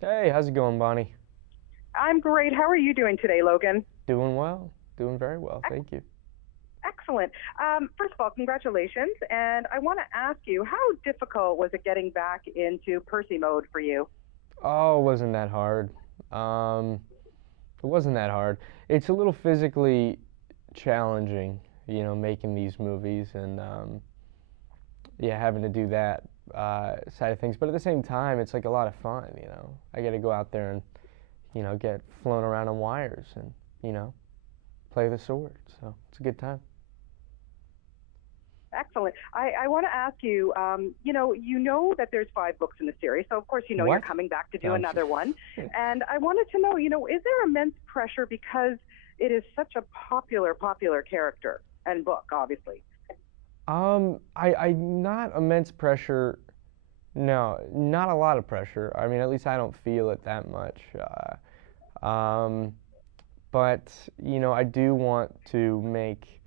Hey, how's it going, Bonnie? I'm great. How are you doing today, Logan? Doing well. Doing very well, Ec- thank you. Excellent. First of all, congratulations. And I want to ask you, how difficult was it getting back into Percy mode for you? Oh, it wasn't that hard. Um, it wasn't that hard. It's a little physically challenging, making these movies and yeah, having to do that side of things. But at the same time, it's like a lot of fun. I get to go out there and get flown around on wires and you know play the sword. So it's a good time. Excellent. I want to ask you, you know that there's 5 books in the series, so of course you know you're What? coming back to No, do I'm just. another one. And I wanted to know, is there immense pressure because it is such a popular character and book, obviously? I not immense pressure. No, not a lot of pressure. I mean, at least I don't feel it that much. But I do want to make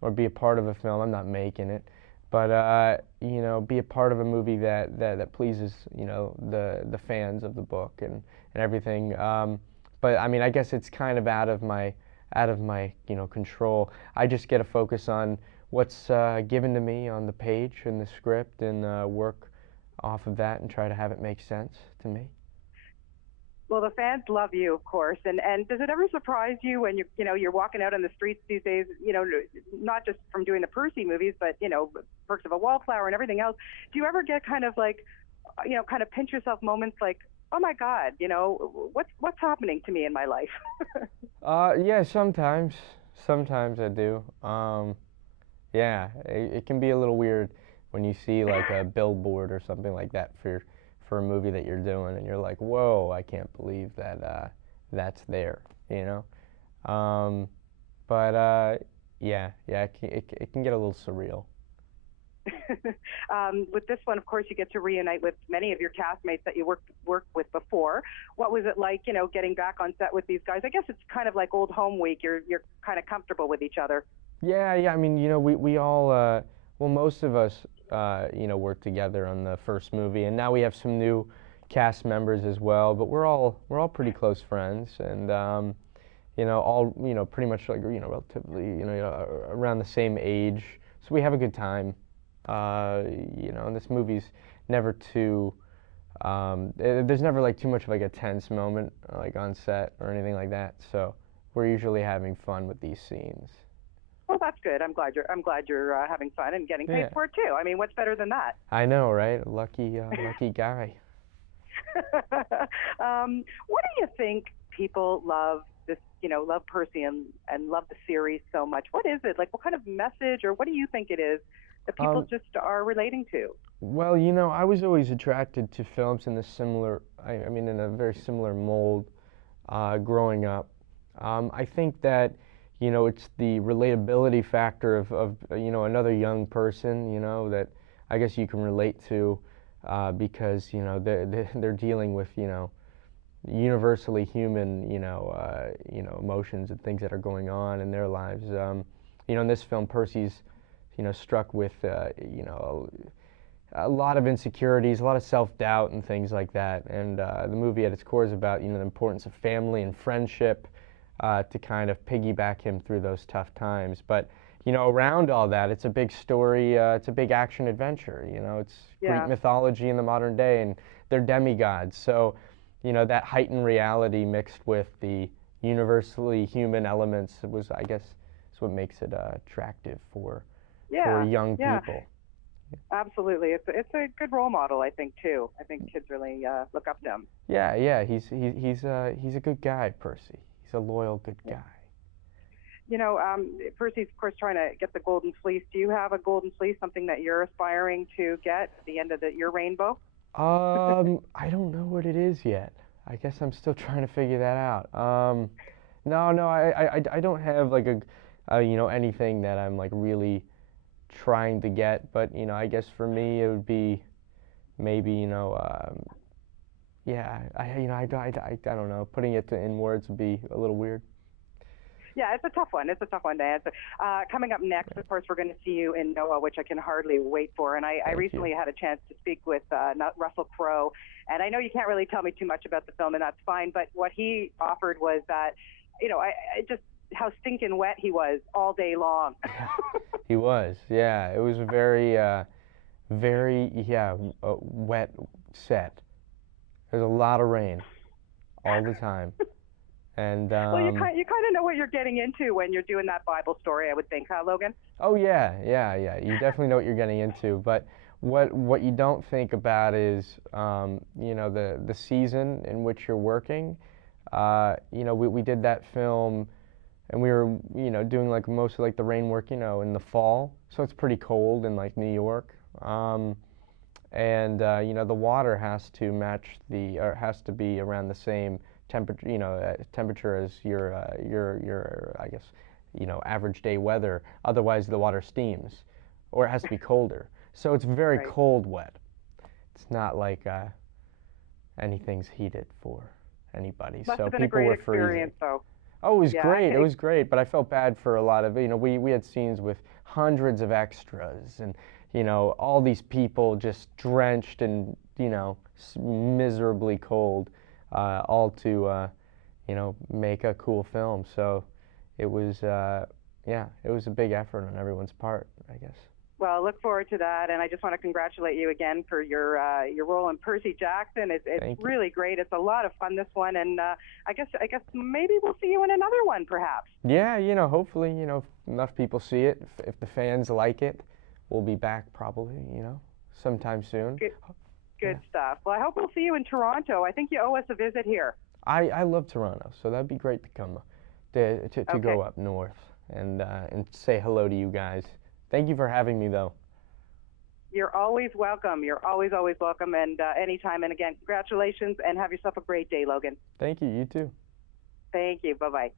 or be a part of a film. I'm not making it, but be a part of a movie that pleases the fans of the book and everything. But I mean, I guess it's kind of out of my control. I just get to focus on what's given to me on the page and the script and work off of that and try to have it make sense to me. Well, the fans love you, of course. And does it ever surprise you when you're walking out on the streets these days? Not just from doing the Percy movies, but Perks of a Wallflower and everything else. Do you ever get kind of like, kind of pinch yourself moments like, oh my God, what's happening to me in my life? Yeah, sometimes I do. Yeah, it can be a little weird when you see like a billboard or something like that for a movie that you're doing, and you're like, whoa, I can't believe that that's there, you know. But yeah, it can get a little surreal. With this one, of course, you get to reunite with many of your castmates that you worked with before. What was it like, getting back on set with these guys? I guess it's kind of like old home week. You're kind of comfortable with each other. Yeah. I mean, we all, well, most of us, worked together on the first movie, and now we have some new cast members as well. But we're all pretty close friends, and all pretty much like relatively around the same age. So we have a good time. And this movie's never too. There's never like too much of like a tense moment like on set or anything like that. So we're usually having fun with these scenes. Well, that's good. I'm glad you're having fun and getting paid Yeah, for it too. I mean, what's better than that? I know, right? Lucky guy. What do you think people love this? Love Percy and love the series so much. What is it like? What kind of message, or what do you think it is that people Um, just are relating to? well, I was always attracted to films in the similar, I mean, in a very similar mold, growing up. I think that, it's the relatability factor of another young person, that I guess you can relate to, because, they're dealing with, universally human, emotions and things that are going on in their lives. In this film, Percy's, struck with, a lot of insecurities, a lot of self-doubt and things like that. And the movie at its core is about, the importance of family and friendship to kind of piggyback him through those tough times. But, around all that, it's a big story. It's a big action adventure. It's Greek Yeah. mythology in the modern day, and they're demigods. So, that heightened reality mixed with the universally human elements was, I guess, is what makes it attractive for Yeah. young Yeah. people. Absolutely. It's a good role model, I think, too. I think kids really look up to him. Yeah. He's a good guy, Percy. He's a loyal, good Yeah. guy. Percy's, of course, trying to get the golden fleece. Do you have a golden fleece, something that you're aspiring to get at the end of your rainbow? I don't know what it is yet. I guess I'm still trying to figure that out. No, I don't have like anything that I'm like really trying to get. But I guess for me it would be maybe yeah. I don't know. Putting it in words would be a little weird. Yeah, it's a tough one. It's a tough one to answer. Coming up next, of course, we're going to see you in Noah, which I can hardly wait for. And I recently had a chance to speak with Russell Crowe, and I know you can't really tell me too much about the film, and that's fine. But what he offered was that, I just how stinking wet he was all day long. He was, yeah. It was a very wet set. There's a lot of rain all the time. And well, you kind of know what you're getting into when you're doing that Bible story, I would think, huh, Logan? Oh yeah. You definitely know what you're getting into. But what you don't think about is, the season in which you're working. We did that film, and we were, doing like most of like the rain work, in the fall. So it's pretty cold in like New York. The water has to match has to be around the same temperature, temperature as your I guess, average day weather. Otherwise, the water steams, or it has to be colder. So it's very Right. cold wet. It's not like anything's heated for anybody. Must So have been a people great were freezing. experience, though. Oh, it was Yeah, great. It was great, but I felt bad for a lot of, we had scenes with hundreds of extras and, all these people just drenched and, miserably cold, all to, make a cool film. So it was, it was a big effort on everyone's part, I guess. Well, look forward to that, and I just want to congratulate you again for your role in Percy Jackson. It's really great. It's a lot of fun, this one, and I guess maybe we'll see you in another one, perhaps. Yeah, hopefully, if enough people see it, if the fans like it, we'll be back probably, sometime soon. Good stuff. Well, I hope we'll see you in Toronto. I think you owe us a visit here. I love Toronto, so that'd be great to come to go up north and say hello to you guys. Thank you for having me, though. You're always welcome. You're always welcome, and anytime. And again, congratulations, and have yourself a great day, Logan. Thank you. You too. Thank you. Bye-bye.